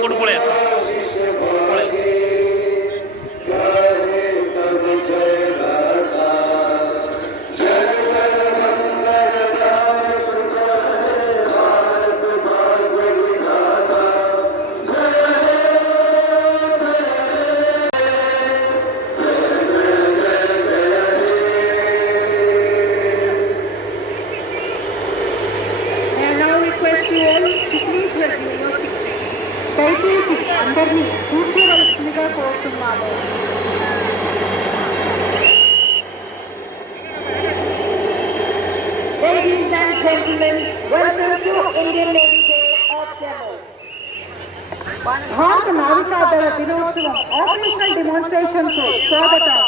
ସେପଟୁ ପଳେଇ ଆସ। దయచేసి అందరినీ కూర్చోవలసిందిగా కోరుతున్నాము. Ladies and gentlemen, welcome to Indian Navy Day of Jammu. భారత నావికాదళ దినోత్సవం ऑपरेशनल डेमोन्स्ट्रेशन को स्वागतम.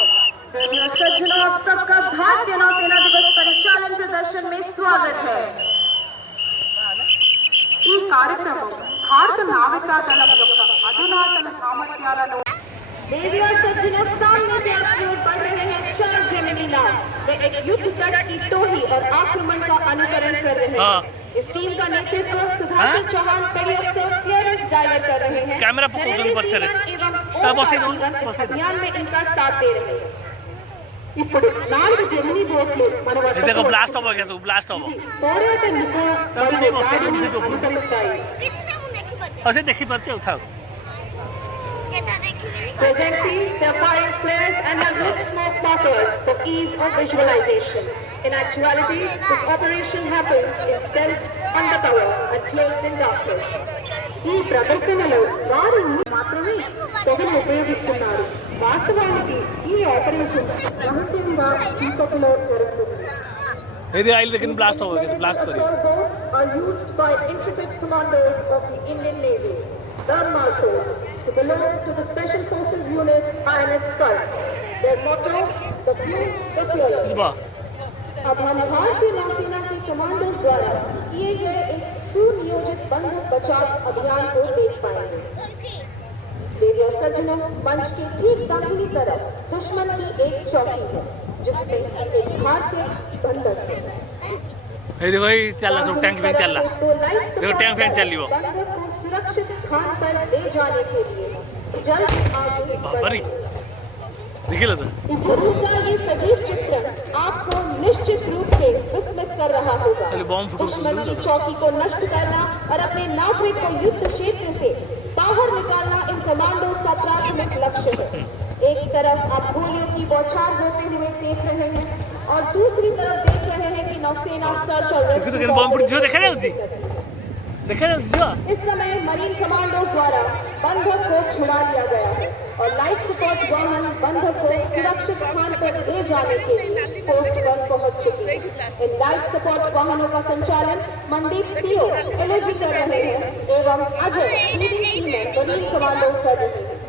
सज्जनों, आप सबका भारतीय नौसेना दिवस परिचालन प्रदर्शन में स्वागत है. ఈ కార్యక్రమం భారత నావికాదళం యొక్క అధునాతన సామర్థ్యాలను Navy और सज्जनों, सामने से अपलोड बढ़ रहे हैं 4 जेमिनी नाव. वे एक युद्ध तट की टोही और आक्रमण का अनुकरण कर रहे हैं. इस टीम का नेतृत्व सुधाकर चौहान बड़ी अफसर क्लियरेंस डायवर कर रहे हैं. कैमरा पकड़ो बच्चे अभियान में इनका साथ दे रहे हैं. ఇప్పుడు 4 జెమిని బోట్లు మన వద్ద देखो ब्लास्ट हो गया, ब्लास्ट हो పోరాటంతో ऐसे देखी परचे उठाओ. Presenting the fire flares and have lit smoke markers for ease of visualization. In actuality, this operation happens in stealth, undercover and closed in darkness. ఈ ప్రదర్శనలో వారు మాత్రమే పొగను ఉపయోగిస్తున్నారు. వాస్తవానికి ఈ ఆపరేషన్ రహస్యంగా చీకటిలో జరుగుతుంది. ఇది ఆయిల్ దగ్గర బ్లాస్ట్ అవ్వదు, బ్లాస్ట్ కరి are used by intrepid commanders of the Indian Navy. The Marcos, who belong to the Special Forces Unit INS Sky. Their motto, the few, the fearless. अब हम भारतीय नौसेना के कमांडोज द्वारा किए गए एक सुनियोजित बंधक बचाव अभियान को देख पाएंगे. देवी और सज्जनों, मंच की ठीक दाहिनी तरफ दुश्मन की एक चौकी है जिसमें एक भारतीय बंधक है. ये भाई चल रहा टैंक में चल रहा, देखो टैंक में चल रही वो बंधक को सुरक्षित स्थान पर ले जाने के लिए जल्द आगे बढ़े. देखिए लो तो ये सजीव चित्रण आपको निश्चित रूप से विस्मित कर रहा होगा. दुश्मन की चौकी को नष्ट करना और अपने नागरिक को युद्ध क्षेत्र से बाहर निकालना इन कमांडोज का प्राथमिक लक्ष्य है. एक तरफ आप गोलियों की बौछार होते हुए देख रहे हैं और दूसरी तरफ देख रहे हैं कि नौसेना सर्च और इस समय मरीन कमांडोज द्वारा बंधक को छुड़ा लिया गया है और लाइफ सपोर्ट वाहन बंधक को सुरक्षित स्थान पर ले जाने के लिए पोस्ट पर पहुंच चुके हैं. इन लाइफ सपोर्ट वाहनों का संचालन मनदीप सीओ एलओजी कर रहे हैं एवं अजय मरीन कमांडोज कर रहे हैं.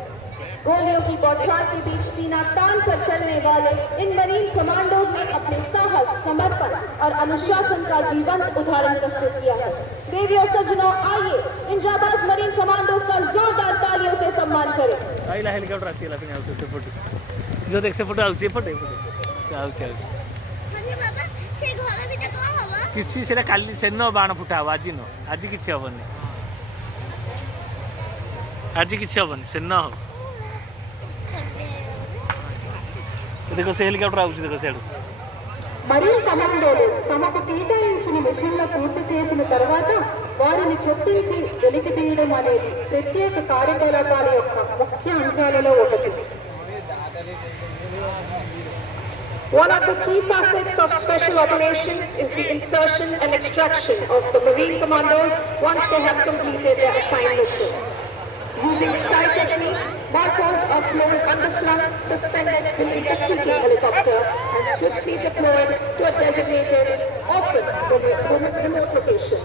गोलियों की बौछार के बीच सीना तान कर चलने वाले इन मरीन कमांडोज ने अपने साहस, समर्पण और अनुशासन का जीवंत उदाहरण प्रस्तुत किया है. देवी और सज्जनों, आइए इन जाबाज मरीन कमांडोज का जोरदार तालियों से सम्मान करें. आइला हेलीकॉप्टर आसी ला पिना से फोटो जो देख से फोटो आउची फोटो चल चल हने बाबा से घर भी त कोन हवा किछि सेला काली सेन बाण फुटा हवा आज न आज किछि हबनी आज किछि हबनी सेन हो. देखो से हेलीकॉप्टर आउची देखो सेड మరీన్ కమాండోలు తమకు కేటాయించిన మిషన్ల పూర్తి చేసిన తర్వాత వారిని చొప్పించి వెలికి తీయడం అనేది ప్రత్యేక కార్యకలాపాల యొక్క ముఖ్య అంశాలలో ఒకటి. One of the key facets of special operations is the insertion and extraction of the Marine commandos once they have completed their assigned mission. Using sky technique, Marcos are flown underslung, suspended beneath a sinking helicopter and swiftly deployed to a designated, often remote location.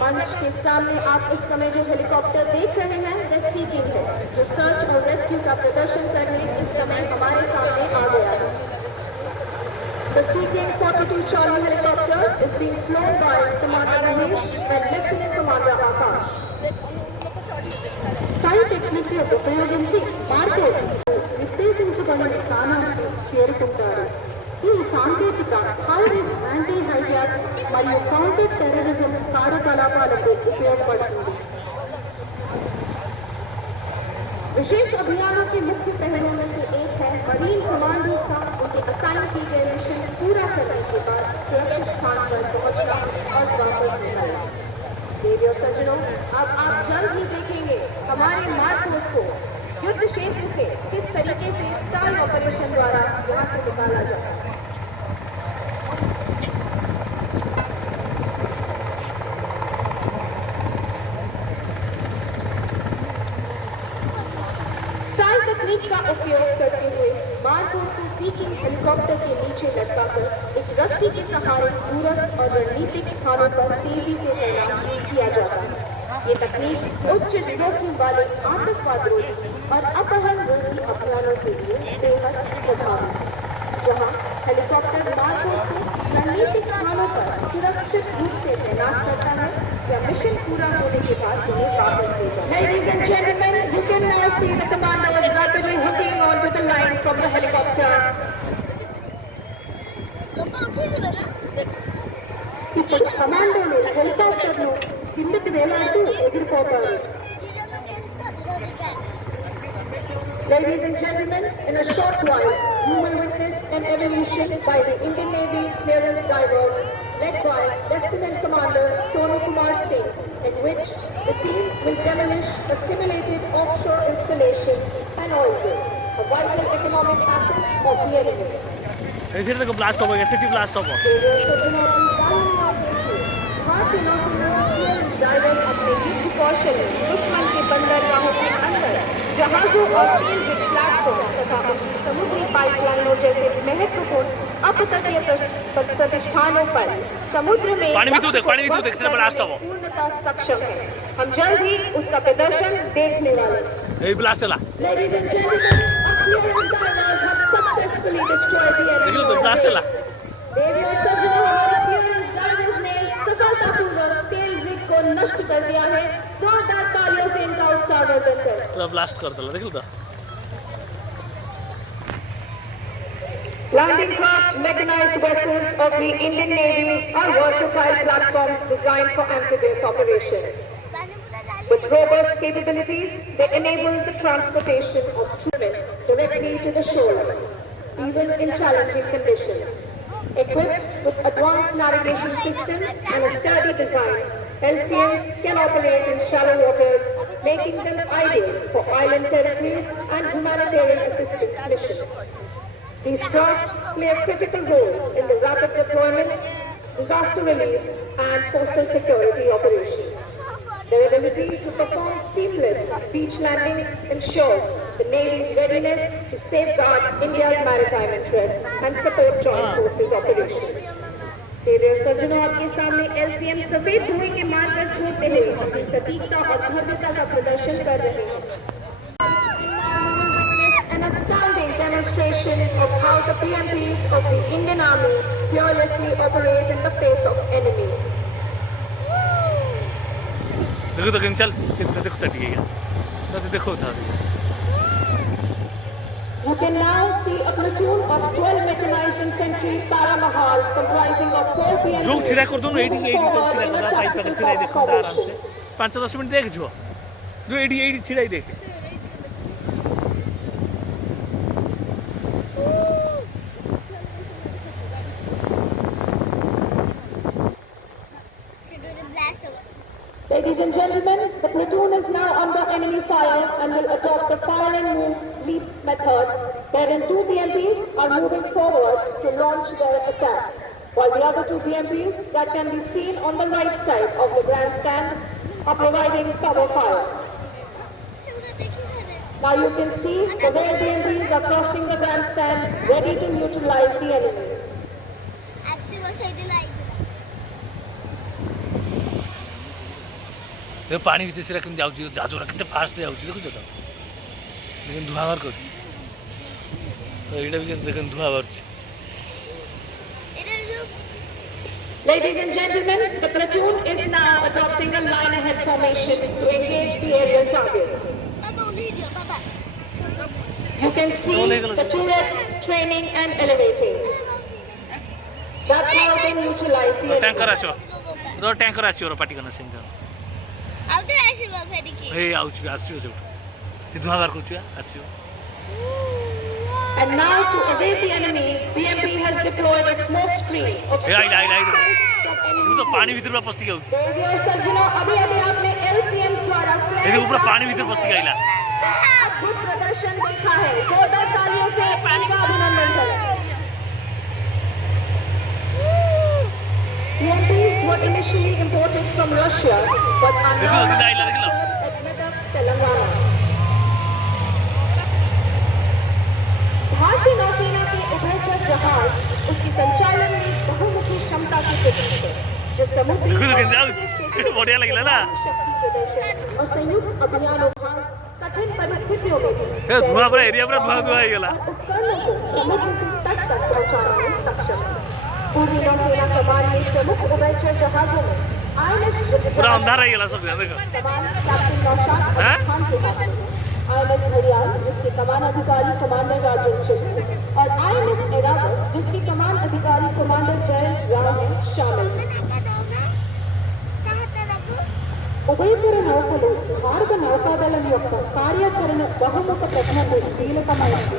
मंच के सामने आप इस समय जो helicopter देख रहे हैं वह सीकिंग है, जो सर्च और रेस्क्यू का प्रदर्शन करने इस समय हमारे सामने आ गया है. The Seeking 42 Charlie helicopter is being flown by Commander Ramesh and Lieutenant Commander Akash. Sky technique ఉపయోగించి మార్కెట్ నిర్దేశించబడిన స్థానానికి చేరుకుంటారు. ఈ సాంకేతిక హై రిస్క్ యాంటీ హైజాక్ మరియు కౌంటర్ టెర్రరిజం కార్యకలాపాలకు ఉపయోగపడుతుంది. विशेष अभियानों के मुख्य पहलों में से एक है मरीन कमांडो का उनके असाइन किए गए मिशन पूरा करने के बाद सुरक्षित स्थान पर पहुंचना और वापस निकलना। देवी और सज्जनों, अब आप जल्द ही देखेंगे हमारे मार्कोस को युद्ध क्षेत्र से किस तरीके से स्टार ऑपरेशन द्वारा यहाँ से निकाला जाए। तकनीक का उपयोग करते हुए मार्कोस को सीकिंग हेलीकॉप्टर के नीचे लटकाकर एक रस्सी के सहारे दूरस्थ और रणनीतिक स्थानों पर तेजी से तैनात किया जाता है। ये तकनीक उच्च जोखिम वाले आतंकवाद रोधी और अपहरण रोधी अभियानों के लिए बेहद प्रभावी है, जहां हेलीकॉप्टर मार्कोस को रणनीतिक स्थानों पर सुरक्षित रूप से तैनात करता है या मिशन पूरा होने के बाद उन्हें वापस ले जाता है। Ladies and gentlemen, you can now see the commander is rapidly hooking onto the line from the helicopter. ఇప్పుడు కమాండోలు హెలికాప్టర్ను కిందకి వేలాడుతూ ఎగిరిపోతారు. Ladies and gentlemen, in a short while, you will witness an evolution by the Indian Navy clearance divers led by Lieutenant Commander Sonu Kumar Singh, in which the team will demolish a simulated offshore installation and oil rig, a vital economic asset of the enemy. ऐसे देखो blast हो गया, city blast हो गया। divers अपने युद्ध कौशल दुश्मन के बंदरगाहों के अंदर जहाजों और तेल प्लेटफॉर्म तथा समुद्री पाइपलाइनों जैसे महत्वपूर्ण अपतटीय प्रतिष्ठानों पर समुद्र में पूर्णतः सक्षम है। हम जल्द ही उसका प्रदर्शन देखने वाले हैं। Ladies and gentlemen, our divers have successfully destroyed the enemy. देवी और सज्जनों, हमारे clearance divers ने सफलतापूर्वक तेल रिग को नष्ट कर दिया है। जोरदार तालियों से इनका उत्साह वर्धन करें। ब्लास्ट कर दो, देख लो। Landing craft mechanized vessels of the Indian Navy are versatile platforms designed for amphibious operations. With robust capabilities, they enable the transportation of troops directly to the shorelines, even in challenging conditions. Equipped with advanced navigation systems and a sturdy design, LCMs can operate in shallow waters, making them ideal for island territories and humanitarian assistance missions. These crafts play a critical role in the rapid deployment, disaster relief, and coastal security operations. Their ability to perform seamless beach landings ensures the Navy's readiness to safeguard India's maritime interests and support joint forces operations. देवी और सज्जनों, आपके सामने LCM सफेद धुएं के मार्ग पर छोड़ते हुए अपनी सटीकता और भव्यता का प्रदर्शन कर रहे हैं। An astounding demonstration of how the PMPs of the Indian Army fearlessly operate in the face of enemy. देखो तो चल, देखो तट गया, तो देखो था। You can now see a platoon of 12 mechanized infantry Paramahal comprising of 4 PMPs. जो छिड़ा कर दो ना, 80 तो छिड़ा कर दो, पाइप पे छिड़ा देखो आराम से। 5-10 मिनट देख जो 80 छिड़ा ही देखे। Ladies and gentlemen, the platoon is now under enemy fire and will adopt the fire and move leap method, wherein 2 BMPs are moving forward to launch their attack, while the other 2 BMPs that can be seen on the right side of the grandstand are providing cover fire. Now you can see the rear BMPs are crossing the grandstand, ready to neutralize the enemy. देखो पानी भीतर से रखने जाऊँ जाजू रखते fast जाऊँ देखो तो लेकिन धुआं बाहर करछ तो एटा भी देखो धुआं बाहर छ। Ladies and gentlemen, the platoon is now adopting a line ahead formation to engage the aerial targets. You can see the turrets training and elevating. That's how they neutralize the enemy. Tanker आसो रो tanker आसो रो party करना Singh out आसीबा फेरी की हे ouch आसीबो से ଧୂଆଁ ବାହାର କରୁଛୁ ଆସିବ। And now to evade the enemy, BMP has deployed a smoke screen of ମୁଁ ତ ପାଣି ଭିତରୁ ପଶିକି ଯାଉଛି। सर्जनों अभी आपने LCM द्वारा ପୁରା ପାଣି ଭିତରେ ପଶିକି ଆଇଲା। अद्भुत प्रदर्शन देखा है। जोरदार तालियों से इनका अभिनंदन करें। BMPs were initially imported from Russia, but are now manufactured at Medak, Telangana. भारतीय नौसेना के उभयचर जहाज उसके संचालन में बहुमुखी क्षमता की प्रतीक है, जो समुद्री बढ़िया लगला ना शक्ति प्रदर्शन और संयुक्त अभियानों का कठिन परिस्थितियों में भी धुआं पूरा एरिया पूरा धुआं धुआं गला उपकरणों को समुद्र की तट तक पहुंचाने में सक्षम है। पूर्वी नौसेना कमान में प्रमुख उभयचर जहाजों में INS पूरा अंधारा ही गला सब देखो कमान कैप्टन नौशाद खान के हाथ में, INS घड़ियाल जिसके कमान अधिकारी कमांडर राजेश चंद्र और INS ऐरावत जिसके कमान अधिकारी कमांडर जयंत राव में शामिल हैं। ఉభయచర నౌకలు భారత నౌకాదళం యొక్క కార్యాచరణ బహుముఖ ప్రజ్ఞకు కీలకమైనది.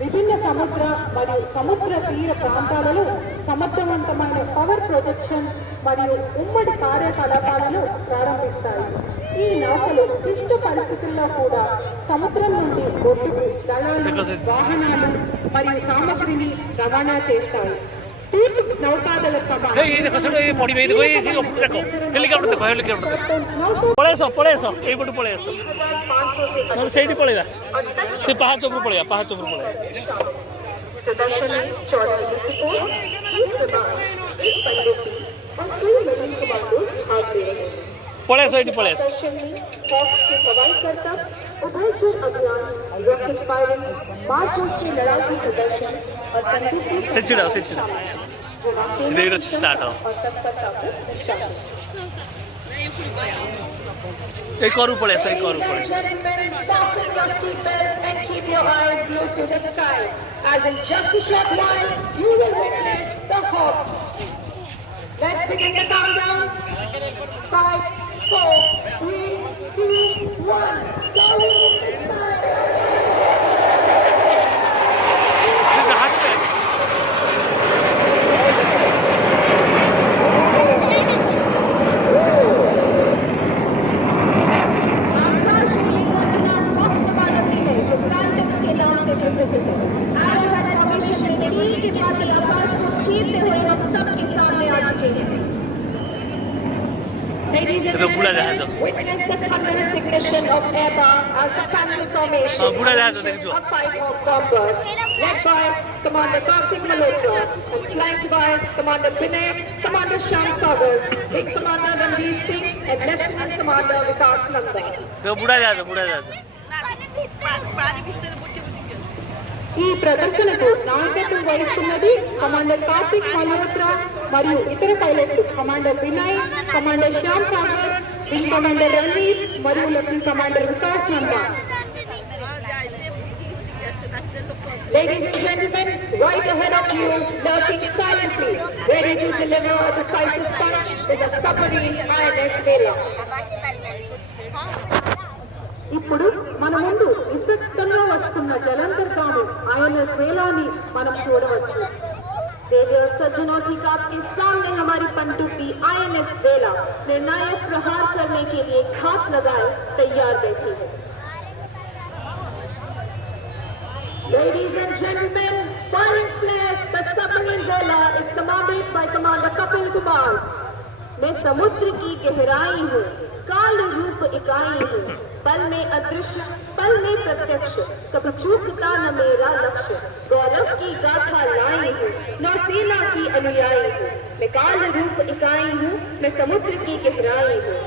విభిన్న సముద్ర మరియు సముద్ర తీర ప్రాంతాలలో సమర్థవంతమైన పవర్ ప్రొటెక్షన్ మరియు ఉమ్మడి కార్యకలాపాలను ప్రారంభిస్తాయి. ఈ నౌకలు క్లిష్ట పరిస్థితుల్లో కూడా సముద్రం నుండి ఒడ్డుకు దళాలు, వాహనాలు మరియు సామగ్రిని రవాణా చేస్తాయి. తూర్పు నౌకాదళ కమాండ్ हेलिकॉप्टर देखो हेलिकॉप्टर पळेस एपटू पळेस ସେଇଠି ପଳେଇବା ସେ ପାହାଚ ଉପରୁ ପଳେଇବା ପାହାଚ ଉପରୁ ପଳେଇବା प्रदर्शन में 14 डिस्ट्रिक्टों, 30 विभाग, 1 पनडुब्बी और कई मरीन कमांडोज भाग ले रहे हैं। पळेस ସେଇଠି पळेस प्रदर्शन में फौज के हवाई करतब, उभयचर अभियान, रॉकेट फायरिंग, मारकूट के लड़ाकू प्रदर्शन और बंदूकी से छिड़ाओ धीरे स्टार्ट हो और तत्परता को दर्शाते हैं। एक और पळेस एक और पळेस Fasten your seatbelts and keep your eyes glued to the sky, as in just a short while you will witness the hop. Let's begin the countdown. 5, 4, 3, 2, 1. Witness the thunderous ignition of Eba as the family formation of 5 Hawk bombers, led by Commander Karthik Malhotra and flanked by Commander Vinay, Commander Shyam Sagar, Wing Commander Ranveer Singh and Lieutenant Commander Vikas Nanda. ఈ ప్రదర్శనకు నాయకత్వం వహిస్తున్నది commander Karthik Malhotra మరియు ఇతర పైలట్లు commander Vinay, commander Shyam Sagar, wing commander Ranveer మరియు lieutenant commander Vikas Nanda. Ladies and gentlemen, right ahead of you, lurking silently, ready to deliver a decisive punch with a submarine INS Vela. ఇప్పుడు మన ముందు విశిష్టంగా వస్తున్న జలంతర్గామి INS వేలాని మనం చూడవచ్చు. रेडियो सज्जनों जी का आपके सामने हमारी पनडुब्बी INS वेला निर्णायक प्रहार करने के लिए घात लगाए तैयार बैठी है. Ladies and gentlemen, firing flares, the submarine Vela is commanded by Commander Kapil Kumar. मैं समुद्र की गहराई हूँ, काल रूप इकाई हूँ, पल में अदृश्य पल में प्रत्यक्ष, कभी चूकता न मेरा लक्ष्य, गौरव की गाथा लाई हूँ, नौसेना की अनुयायी हूँ, मैं काल रूप इकाई हूँ, मैं समुद्र की गहराई हूँ.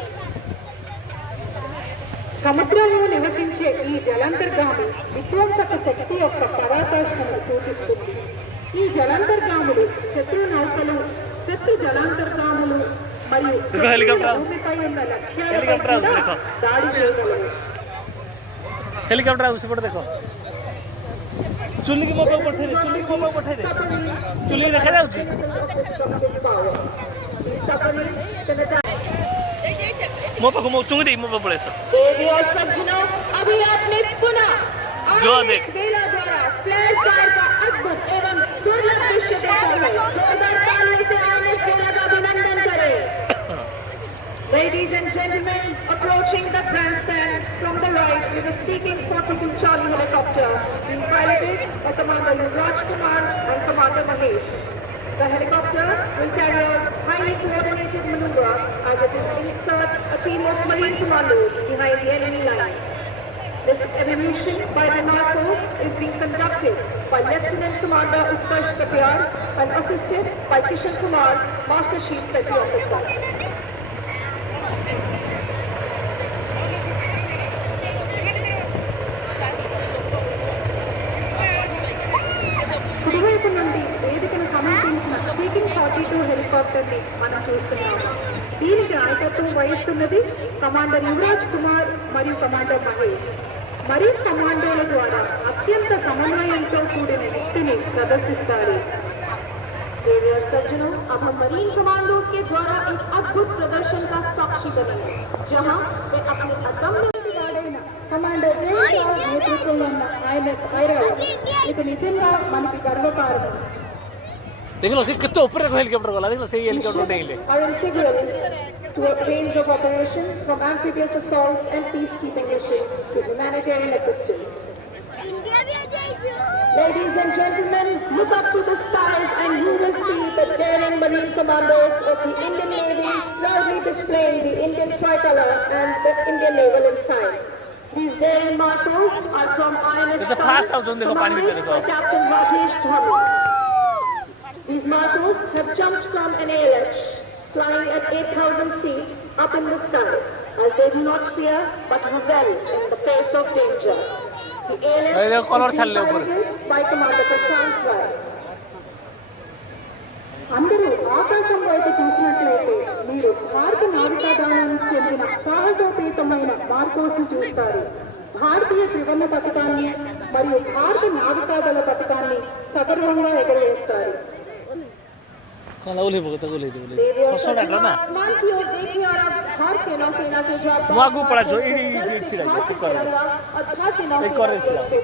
సముద్రంలో నివసించే ఈ జలాంతర్గామి విధ్వంసక శక్తి యొక్క పరాకాష్ఠను సూచిస్తుంది. ఈ జలాంతర్గాములు శత్రు నౌకలు, శత్రు జలాంతర్గాములు మరియు భూమిపై ఉన్న లక్ష్యాలపై కూడా దాడి చేయగలవు. हेलीकॉप्टर उस पर देखो चुल्ली की मोबाइल पठे दे चुल्ली देखा जाउची मो पाखु मो चुंगी दे मो पड़े सर देवी और सज्जनों, अभी आपने पुनः जो देख। बेला द्वारा फ्लैश फायर का अद्भुत एवं दुर्लभ दृश्य देखा है। जोरदार तालियों से आने बेला का अभिनंदन करें। Ladies and gentlemen, approaching the grandstand from the right is a Seeking 42 Charlie helicopter being piloted by Commander Yuvraj Kumar and Commander Mahesh. The helicopter will carry out highly coordinated maneuver as it inserts a team of Marine commandos behind the enemy lines. This evolution by the NATO is being conducted by Lieutenant Commander Utkarsh Katiyar and assisted by Kishan Kumar, Master Chief Petty Officer. కుడివైపు నుండి వేదికను సమర్పించిన Seeking 42 helicopter ని మనం చూస్తున్నాము. దీనికి నాయకత్వం వహిస్తున్నది కమాండర్ యువరాజ్ కుమార్ మరియు కమాండర్ మహేష్. మరీన్ కమాండోల ద్వారా అత్యంత సమన్వయంతో కూడిన శక్తిని ప్రదర్శిస్తారు. देवी और सज्जनों, अब हम मरीन कमांडोज के द्वारा एक अद्भुत प्रदर्शन का साक्षी बनेंगे, जहां वे अपने अदम्य कमांडर नेतृत्వంలో ఉన్న INS ఐరావత్ ఇది నిజంగా మనకి గర్వకారణం. देख लो कितना ऊपर रखो हेलीकॉप्टर वाला, देख लो सही हेलीकॉप्टर उड़ने के लिए are integral to a range of operations from amphibious assaults and peacekeeping missions to humanitarian assistance. Ladies and gentlemen, look up to the skies and you will see the daring marine commandos of the Indian Navy proudly displaying the Indian tricolor and the Indian naval ensign. These daring marshals are from INS commanded by Captain Rajesh Dhami. These marshals have jumped from an ALH, flying at 8,000 feet up in the sky, as they do not fear but rebel in the face of danger. The ALH is piloted by Commander Prashant Rai. అందరూ ఆకాశం వైపు చూసినట్లయితే మీరు భారత నావికాదళానికి చెందిన సాహసోపేతమైన Marcos ను చూస్తారు. భారతీయ త్రివర్ణ పథకాన్ని మరియు భారత నావికాదళ పథకాన్ని సగర్వంగా ఎగరవేస్తారు.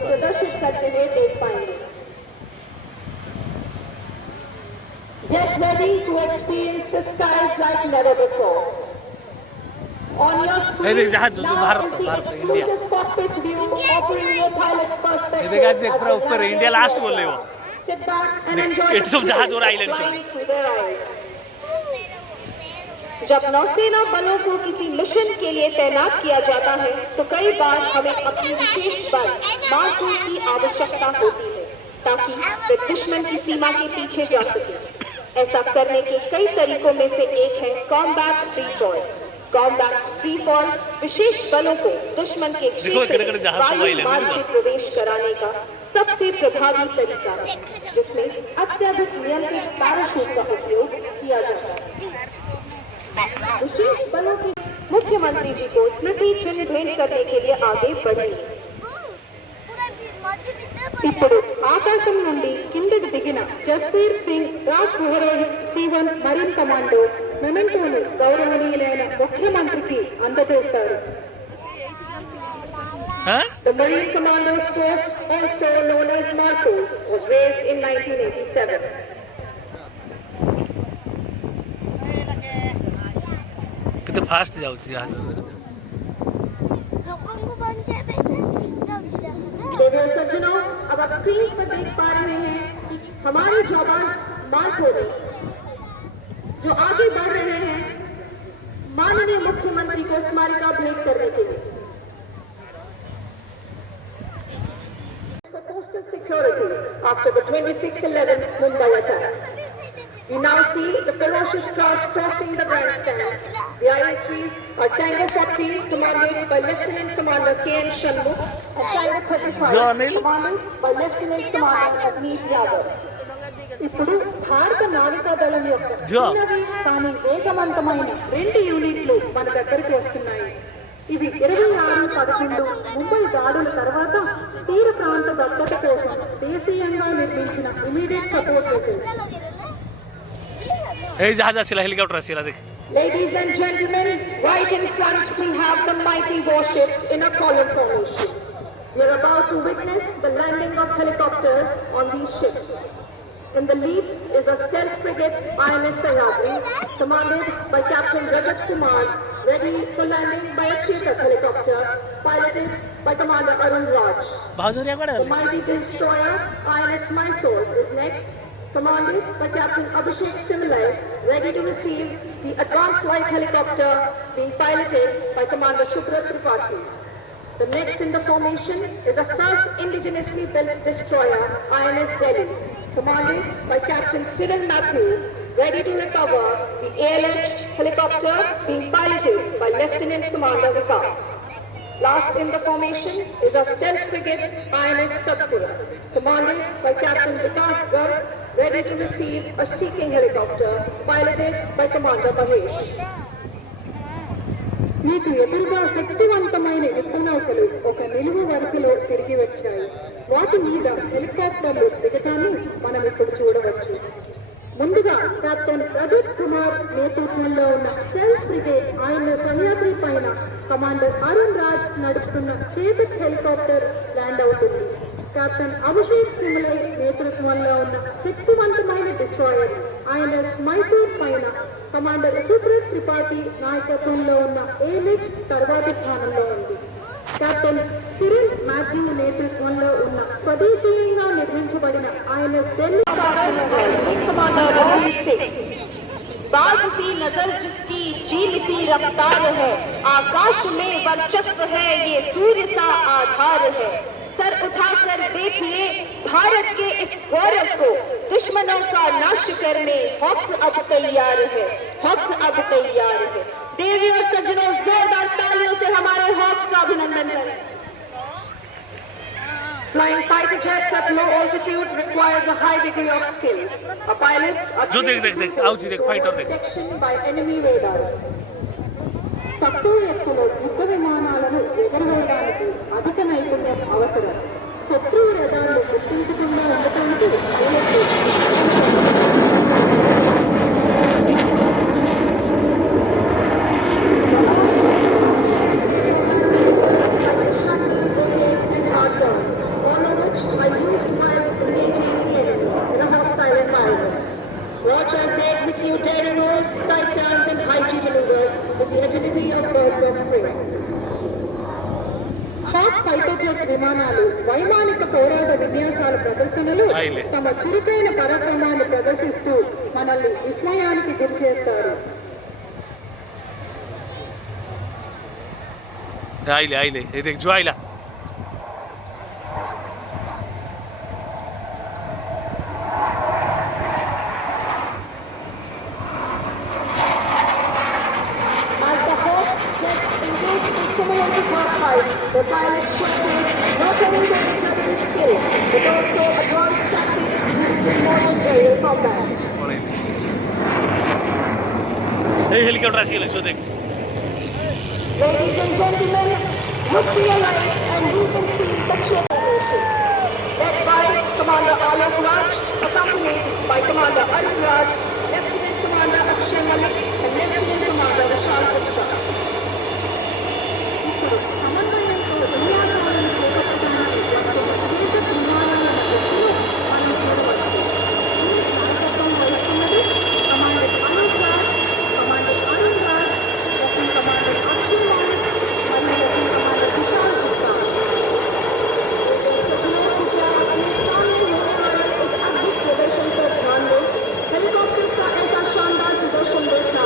प्रदर्शित करते हुए देख पाएंगे. Get ready to experience the skies like never before. On your screen now is the exclusive cockpit view offering your pilot's perspective. ऊपर इंडिया लास्ट बोल रहे हो. Sit back and enjoy It's सब जहाज और आइलैंड through their eyes. जब नौसेना बलों को किसी मिशन के लिए तैनात किया जाता है तो कई बार हमें अपनी विशेष बल मार्को की आवश्यकता होती है ताकि वे दुश्मन की सीमा के पीछे जा सके. ऐसा करने के कई तरीकों में से एक है combat free fall. Combat free fall विशेष बलों को दुश्मन के क्षेत्र में वायु मार्ग से प्रवेश कराने का सबसे प्रभावी तरीका है, जिसमें अत्यधिक नियंत्रित पैराशूट का उपयोग किया जाता है. विशेष बलों के मुख्यमंत्री जी को स्मृति चिन्ह भेंट करने के लिए आगे बढ़े. ఇప్పుడు ఆకాశం నుండి కిందకి దిగిన Jasveer Singh Rajpurohit C1 marine commando మెమెంటోను గౌరవనీయులైన ముఖ్యమంత్రికి అందజేస్తారు. The Marine Commandos Force, also known as Marcos, was raised in 1987. कितने फास्ट जाऊँ जहाज. देवी और सज्जनों, अब आप स्क्रीन पर देख पा रहे हैं कि हमारे जवान मार्को जो आगे बढ़ रहे हैं माननीय मुख्यमंत्री को स्मारिका भेंट करने के लिए. For coastal security after the 26/11 Mumbai attack. We now see the ferocious crowds crossing the grandstand. The IS-3s are Tango 14, commanded by Lieutenant Commander K.N. Shanmugh, and Tango 35, commanded by Lieutenant Commander Avneet Yadav. ఇప్పుడు భారత నావికాదళం యొక్క చిన్నవి కానీ వేగవంతమైన 2 యూనిట్లు మన దగ్గరికి వస్తున్నాయి. ఇవి 26/11 ముంబై దాడుల తర్వాత తీర ప్రాంత భద్రత కోసం దేశీయంగా నిర్మించిన ఇమీడియట్ సపోర్ట్ వెసెల్స్. जहाज helicopter Ladies and gentlemen, right in front we have the mighty warships in a column formation. We are about to witness the landing of helicopters on these ships. In the lead is a stealth frigate INS Sahyadri, commanded by Captain Rajat Kumar, ready for landing by a Chetak helicopter, piloted by Commander Arun Raj. The mighty destroyer INS Mysore is next, commanded by Captain Abhishek Similai, ready to receive the advanced light helicopter being piloted by Commander Shubhra Tripathi. The next in the formation is a first indigenously built destroyer, INS Delhi, commanded by Captain Cyril Matthew, ready to recover the ALH helicopter being piloted by Lieutenant Commander Vikas. Last in the formation is a stealth frigate, INS Satpura, commanded by Captain Vikas Garg, ready to receive a seeking helicopter piloted by Commander Mahesh. మీకు ఎదురుగా శక్తివంతమైన యుద్ధనౌకలు ఒక నిలువు వరుసలో తిరిగి వచ్చాయి. వాటి మీద హెలికాప్టర్లు దిగటాన్ని మనం ఇప్పుడు చూడవచ్చు. ముందుగా కెప్టెన్ రజత్ కుమార్ నేతృత్వంలో ఉన్న స్టెల్త్ ఫ్రిగేట్ ఆయన సహ్యాద్రి పైన కమాండర్ అరుణ్ రాజ్ నడుపుతున్న చేతక్ హెలికాప్టర్ ల్యాండ్ అవుతుంది. కెప్టెన్ అభిషేక్ సిమ్లై నేతృత్వంలో ఉన్న శక్తివంతమైన డిస్ట్రాయర్ ఐఎన్ఎస్ మైసూర్ పైన కమాండర్ సుబ్రత్ త్రిపాఠి నాయకత్వంలో ఉన్న ఏఎల్హెచ్ తర్వాతి స్థానంలో ఉంది. కెప్టెన్ సిరిల్ మాథ్యూ నేతృత్వంలో ఉన్న స్వదేశీయంగా నిర్మించబడిన INS Delhi Commander Rahul Singh. बाज सी नजर जिसकी चील सी रफ्तार है, आकाश में वर्चस्व है, ये सूर्य सा आधार है. सर उठाकर देखिए भारत के इस गौरव को, दुश्मनों का नाश करने हौस अब तैयार है, हौस अब तैयार है. देवी और सज्जनों, जोरदार तालियों से हमारे हौस का अभिनंदन करें. Flying fighter jets at low altitude requires a high degree of skill. A pilot detection by enemy radars. తక్కువ ఎత్తులో యుద్ధ విమానాలను ఎగరవేయడానికి అధిక నైపుణ్యం అవసరం. శత్రువు రథాలను గుర్తించకుండా ఉండటానికి Watch as they execute daring rolls, tight turns and high-key maneuvers with the agility of birds of prey. Hawk fighter jet విమానాలు వైమానిక పోరాట విన్యాసాల ప్రదర్శనలు తమ చురుకైన పరాక్రమాన్ని ప్రదర్శిస్తూ మనల్ని విస్మయానికి గురి చేస్తారు. आइले ये देख जो आइला As the Hawk jets engage in simulated warfight, the pilots should face not only their incredible skill, but also advanced tactics used in modern aerial combat. ये हेलीकॉप्टर आसी जो देख Ladies and gentlemen, look to your right and you can see the Chetak formation. Led by Commander Alok Raj, accompanied by Commander Arun Raj, Lieutenant Commander Akshay Malik, and Lieutenant Commander Vishal Gupta. ఇప్పుడు సమన్వయంతో విన్యాసాలను చేపట్టడానికి వస్తున్న చేతక్ విమానాల మధ్యలో మనం చూడవచ్చు. ఈ నాయకత్వం వహిస్తున్నది commander Anoop Raj, commander Arun Raj, lieutenant commander Akshay Malik మరియు lieutenant commander Vishal Gupta. Helicopter का ऐसा शानदार प्रदर्शन देखना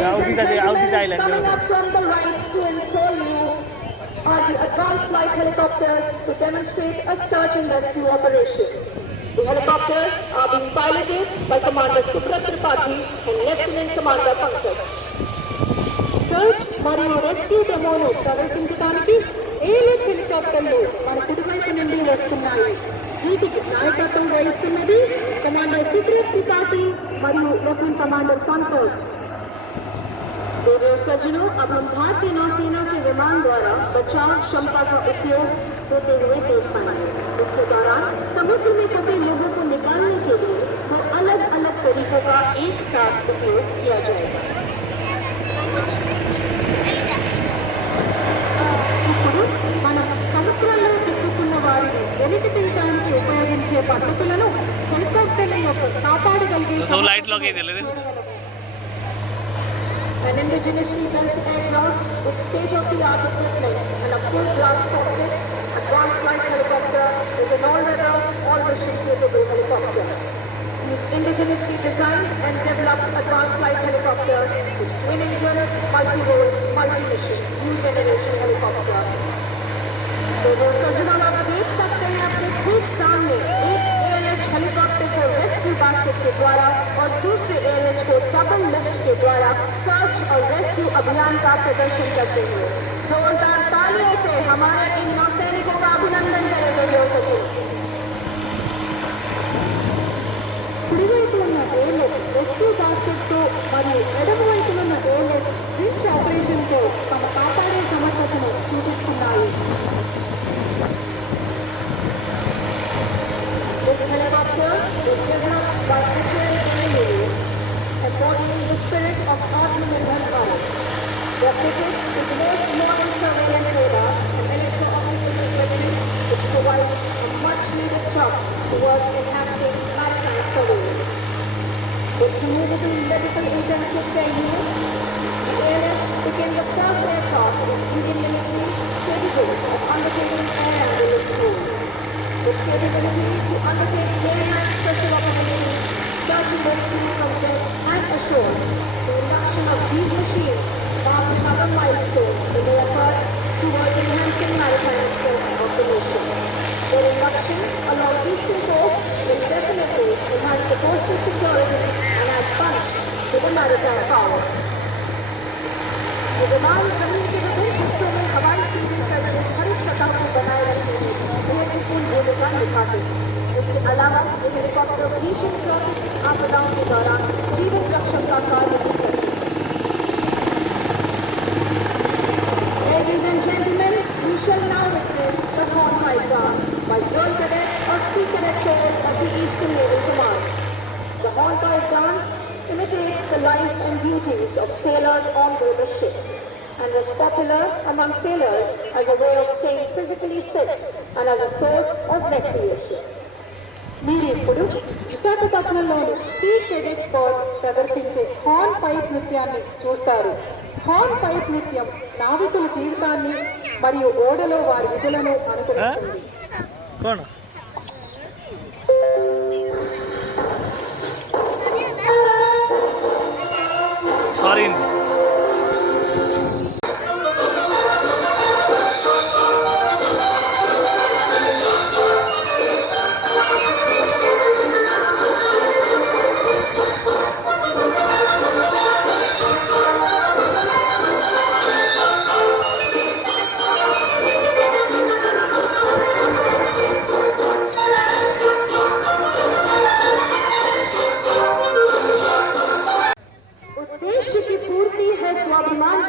and gentlemen, coming up from the right to install you are the advanced light helicopters to demonstrate a search and rescue operation. The helicopters are being piloted by Commander Subrat Tripathi and Lieutenant Commander Pankaj. Search మరియు rescue డెమోను ప్రదర్శించడానికి ALS హెలికాప్టర్లు మన కుడివైపు నుండి వస్తున్నాయి. వీటికి నాయకత్వం వహిస్తున్నది కమాండర్ సుబ్రత్ త్రిపాఠి మరియు లెఫ్టినెంట్ కమాండర్ पंकज। सज्जनों, अब हम भारतीय नौसेना के विमान द्वारा बचाव क्षमता का उपयोग होते हुए देख पाएंगे। इसके दौरान समुद्र में फंसे लोगों को निकालने के लिए दो अलग अलग तरीकों का एक साथ उपयोग किया जाएगा। ఇప్పుడు మనం సముద్రంలో చిక్కుకున్న వారిని వెలికి తీయడానికి ఉపయోగించే పద్ధతులను హెలికాప్టర్ల యొక్క కాపాడగలిగే An indigenously built aircraft with state-of-the-art equipment and a full blast cockpit, advanced flight helicopter is an all-weather, all-mission capable helicopter. These indigenously designed and developed advanced flight helicopter is twin-engine, multi-role, multi-mission, new generation helicopter. तो सज्जनों, आप देख सकते हैं अपने ठीक सामने एक एएलएच हेलीकॉप्टर को रेस्क्यू बास्केट के द्वारा और दूसरे एएलएच को डबल लिफ्ट के द्वारा सर्च और रेस्क्यू अभियान का प्रदर्शन करते हुए जोरदार तालियों से हमारे इन नौसैनिकों का अभिनंदन करेंगे। కుడివైపు ఉన్న ఏఎల్ఎస్ రెస్క్యూ బాస్కెట్తో మరియు ఎడమవైపు ఉన్న ఏఎల్ఎస్ రిచ్ ఆపరేషన్తో తమ కాపాడే సమర్థతను చూపిస్తున్నాయి. This helicopter is developed by Israel Engineering, embodying the spirit of Atmanirbhar Bharat. Replicated with the most modern surveillance radar and electro-optical equipment, which provides a much-needed thrust towards enhancing maritime surveillance. With removable medical intensive care units, the ALS became the first aircraft in Indian military capable of undertaking air ambulance roles. With capability to undertake day-night special operations, search and rescue from death and ashore, the induction of these machines marks another milestone in the effort towards enhancing maritime strength of the nation. Their induction along eastern coast will definitely enhance the coastal security and add punch to the maritime power. ये विमान जमीन के विभिन्न हिस्सों में हवाई सीधी करके हर सतह को बनाए रखने में महत्वपूर्ण भूमिका निभाते हैं। इसके अलावा ये हेलीकॉप्टर भीषण प्राकृतिक आपदाओं के दौरान जीवन रक्षक का कार्य भी करते हैं। Ladies and gentlemen, we shall now witness the hornpipe dance by Joint Cadet or Sea Cadet Corps of the Eastern Naval Command. The hornpipe dance imitates the life and duties of sailors on board a ship and was popular among sailors as a way of staying physically fit and as a source of recreation. మీరు ఇప్పుడు విశాఖపట్నంలోని see credit course ప్రదర్శించే horn pipe నృత్యాన్ని చూస్తారు. Horn pipe నృత్యం నావికుల జీవితాన్ని మరియు ఓడలో వారి విధులను అనుకరిస్తుంది. Sorry.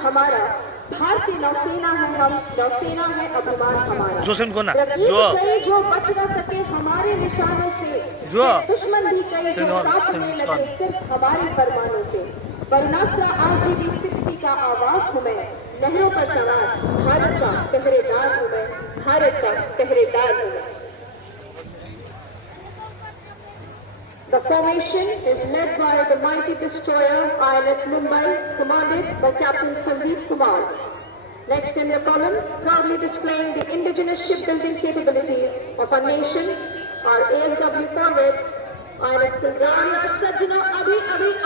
हमारा भारतीय नौसेना है, हम नौसेना है अभिमान हमारा। जो बच न सके हमारे निशानों से, दुश्मन भी कहे जो साथ में लगे सिर्फ हमारे फरमानों से। बरनासा RGB 60 का आवाज हूँ मैं, नहरों पर सवार भारत का पहरेदार हूँ मैं, भारत का पहरेदार हूँ मैं। The formation is led by the mighty destroyer INS Mumbai, commanded by Captain Sandeep Kumar. Next in the column, proudly displaying the indigenous shipbuilding capabilities of our nation, our ASW corvettes, INS Kandran. सज्जनों, अभी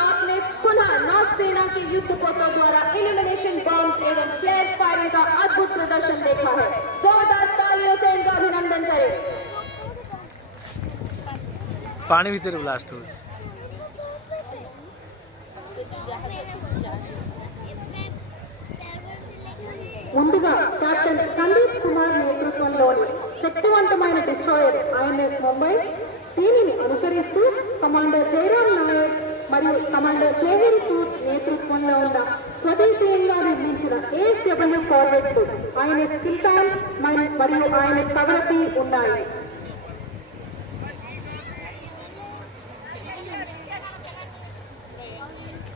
आपने पुनः नौसेना की युद्धपोतों द्वारा illumination bomb एवं flare firing का अद्भुत प्रदर्शन देखा है। जोरदार तालियों से इनका अभिनंदन करें। पानी भीतर ब्लास्ट हो ముందుగా కెప్టెన్ సందీప్ కుమార్ నేతృత్వంలోని శక్తివంతమైన డిస్ట్రాయర్ ఐఎన్ఎస్ ముంబై, దీనిని అనుసరిస్తూ కమాండర్ జయరాం నాయక్ మరియు కమాండర్ జవహర్ సూద్ నేతృత్వంలో ఉన్న స్వదేశీయంగా నిర్మించిన ASW కార్వెట్లు ఐఎన్ఎస్ కిల్టాన్ మరియు ఐఎన్ఎస్ కవరతి ఉన్నాయి.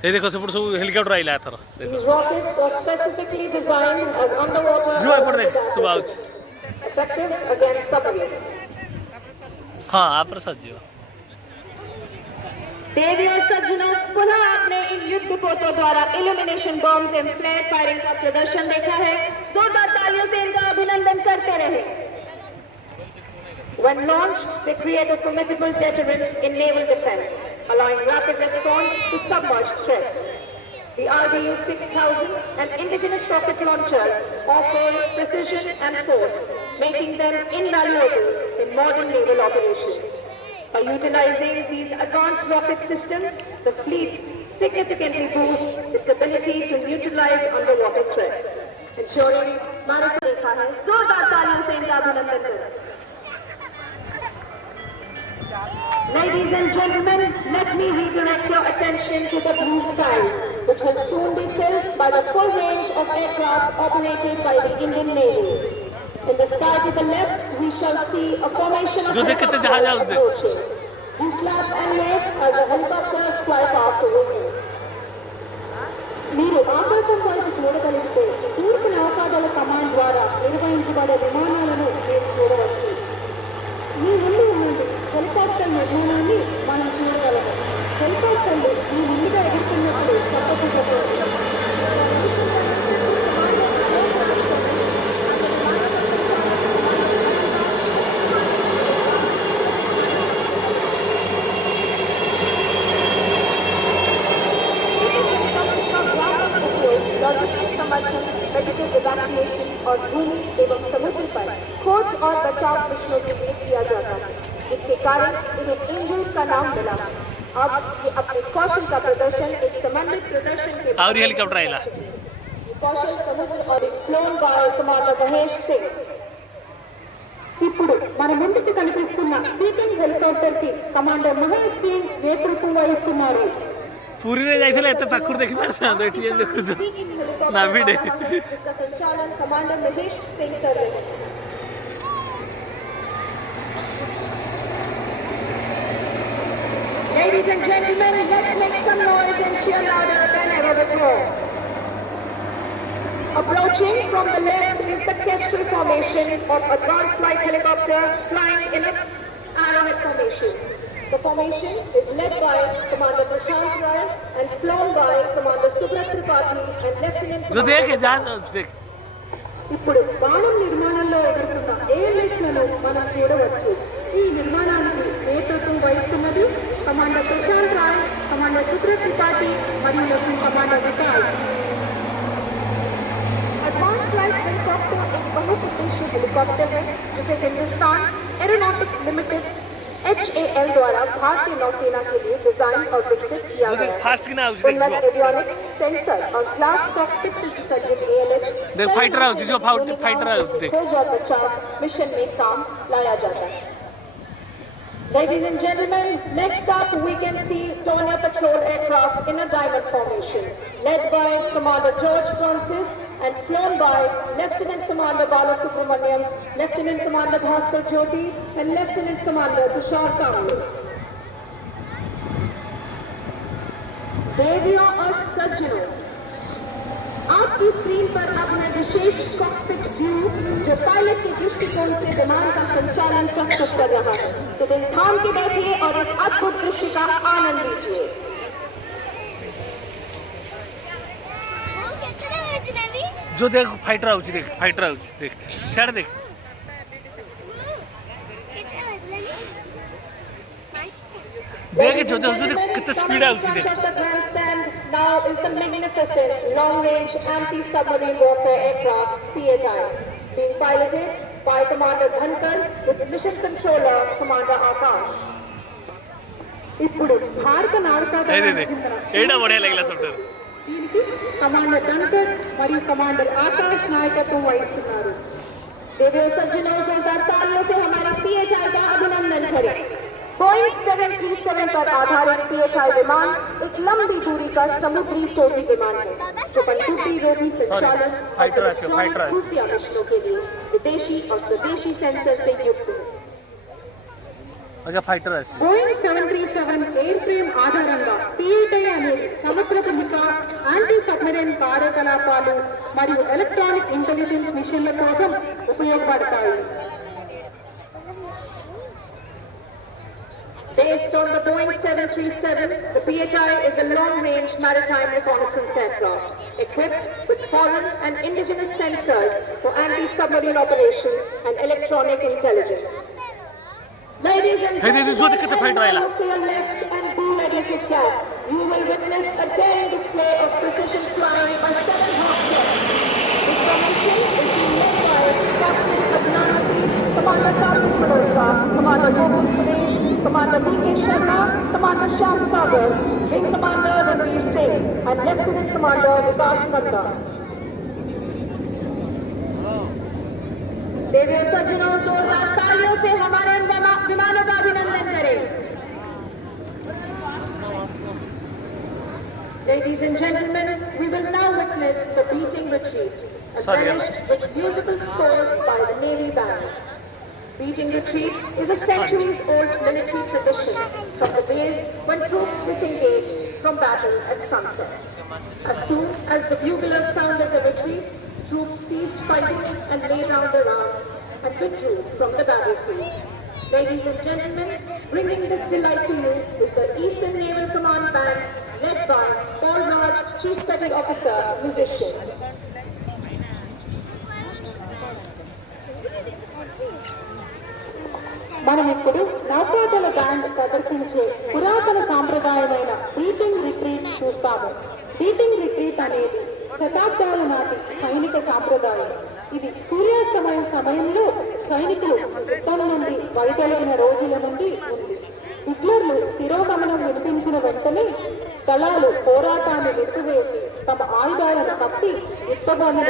ये देखो सब हेलीकॉप्टर आइला है तरह These rockets are specifically designed as underwater जो ऊपर देख सब आउच effective against submarines. हाँ आप प्रसाद जी देवी और सज्जनों, पुनः आपने इन युद्धपोतों द्वारा इल्यूमिनेशन बॉम्ब एवं फ्लेयर फायरिंग का प्रदर्शन देखा है। जोरदार तालियों से इनका अभिनंदन करते रहे। When launched, they create a formidable deterrent in naval defense, allowing rapid response to submerged threats. The RBU-6000 and indigenous rocket launchers offer precision and force, making them invaluable in modern naval operations. By utilizing these advanced rocket systems, the fleet significantly boosts its ability to neutralize underwater threats, ensuring maritime देखा है। जोरदार तालियों से इनका अभिनंदन करें। Ladies and gentlemen, let me redirect your attention to the blue sky, which will soon be filled by the full range of aircraft operated by the Indian Navy. In the sky to the left, we shall see a formation of helicopters approaching. You clap and wave as the helicopters fly past over you. మీరు ఆకాశం వైపు చూడగలిగితే తూర్పు నౌకాదళ command ద్వారా నిర్వహించబడే విమానాలను మీరు చూడవచ్చు. మీ ముందు ఉన్నది హెలికాప్టర్ నిర్మాణాన్ని మనం చూడగలము. హెలికాప్టర్లు మీ ముందుగా ఎగురుతున్నప్పుడు తప్పకపోతుంది. मेडिकल इवैक्यूएशन और भूमि एवं समुद्र पर खोज और बचाव मिशनों के लिए किया जाता है, जिसके कारण इन्हें एंजल्स का नाम मिला। अब ये अपने कौशल का प्रदर्शन एक समन्वित प्रदर्शन के और हेलीकॉप्टर आइला कौशल समुद्र और एक phloem bye commander Mahesh Singh. ఇప్పుడు మన ముందుకు కనిపిస్తున్న స్పీకింగ్ హెలికాప్టర్ కి కమాండర్ మహేష్ సింగ్ నేతృత్వం వహిస్తున్నారు. पूरी रे जाइले एते पाखुर देखि पारछा एठी जेन देखुछ ना भिडे इसका संचालन कमांडर महेश सिंह कर रहे हैं। Ladies and gentlemen, let's make some noise and cheer louder than ever before. Approaching from the left is the Kestrel formation of advanced light helicopter flying in an arrowhead formation. The formation is led by Commander Prashant Rai and flown by Commander Subrat Tripathi and Lieutenant जो देख जहाज देख ఇప్పుడు బాణం నిర్మాణంలో ఎదుర్కొన్న ALS-లను మనం చూడవచ్చు. ఈ నిర్మాణానికి నేతృత్వం వహిస్తున్నది కమాండర్ ప్రశాంత్ రాయ్, కమాండర్ సుబ్రత్ త్రిపాఠి మరియు lieutenant commander Vikas. Advanced Light Helicopter एक बहुउद्देशीय हेलीकॉप्टर है जिसे हिंदुस्तान एरोनॉटिक्स लिमिटेड HAL द्वारा भारतीय नौसेना के लिए डिजाइन और विकसित किया गया है। फास्ट किना आउच इनमें देख एवियोनिक्स, सेंसर और ग्लास कॉकपिट से सुसज्जित ALS देख फाइटर आउच जो फाइटर आउच देख खोज और बचाव मिशन में काम लाया जाता है। Ladies and gentlemen, next up we can see Tonia patrol aircraft in a diamond formation, led by Commander George Francis and flown by Lieutenant Commander Balasubramaniam, Lieutenant Commander Bhaskar Jyoti and Lieutenant Commander Tushar Kamble. देवियों और सज्जनों, आपकी screen पर अब है विशेष cockpit view जो pilot के दृष्टिकोण से विमान का संचालन प्रस्तुत कर रहा है। तो दिल थाम के बैठिए और इस अद्भुत दृश्य का आनंद लीजिए। जो देख फाइटर आउच देख साइड देख देख जो कितना स्पीड आउच देख now is the magnificent long-range anti-submarine warfare aircraft PHI, being piloted by Commander Dhankar with mission controller Commander Akash. ఇప్పుడు భారత ఏదేది ఏడా పడేయాలి ఇలా ఉంటారు. దీనికి కమాండర్ ధన్కర్ మరియు కమాండర్ ఆకాష్ నాయకత్వం వహిస్తున్నారు. देवियों सज्जनों जोरदार तालियों से हमारे PHI का अभिनंदन करें। बोइंग 737 पर आधारित PHI विमान एक लंबी दूरी का समुद्री चोटी विमान है जो पनडुब्बी रोधी संचालन और खुफिया मिशनों के लिए विदेशी और स्वदेशी सेंसर से युक्त है। फाइटर బోయింగ్ 737 ఎయిర్ ఫ్రేమ్ ఆధారంగా PHI అనేది సముద్రపు ముఖ యాంటీ సబ్మెరైన్ కార్యకలాపాలు మరియు ఎలక్ట్రానిక్ ఇంటెలిజెన్స్ మిషన్ల కోసం ఉపయోగపడతాయి. Based on the Boeing 737, the PHI is a long-range maritime reconnaissance aircraft equipped with foreign and indigenous sensors for anti-submarine operations and electronic intelligence. Ladies and gentlemen, to your left and be ready to cast. You will witness a daring display of precision flying by 7 Hawk jets. This formation is being led by Captain Adnan Aziz, Commander Kartik Malhotra, Commander Gokul Suresh, Commander B.K. Sharma, Commander Shyam Sagar, Wing Commander Ranveer Singh, and Lieutenant Commander Vikas Nanda. देवियों सज्जनों जोरदार तालियों से हमारे इन विमानों का अभिनंदन करें। Ladies and gentlemen, we will now witness the beating retreat, embellished with musical scores by the Navy Band. Beating retreat is a centuries-old military tradition from the days when troops disengaged from battle at sunset. As soon as the buglers sounded the retreat, troops ceased fighting and laid down their arms and withdrew from the battlefield. Ladies and gentlemen, bringing this delight to you is the Eastern Naval Command Band led by Paul Raj, Chief Petty Officer, musician. మనం ఇప్పుడు నౌకాదళ band ప్రదర్శించే పురాతన సాంప్రదాయమైన beating retreat చూస్తాము. Beating retreat అనేది శతాబ్దాల నాటి సైనిక సాంప్రదాయం. ఇది సూర్యాస్తమయం సమయంలో సైనికులు యుద్ధం నుండి వైదొలిగిన రోజుల నుండి ఉంది. హిట్లర్లు తిరోగమనం వినిపించిన వెంటనే దళాలు పోరాటాన్ని నిలిపివేసి తమ ఆయుధాలను కప్పి యుద్ధభూమి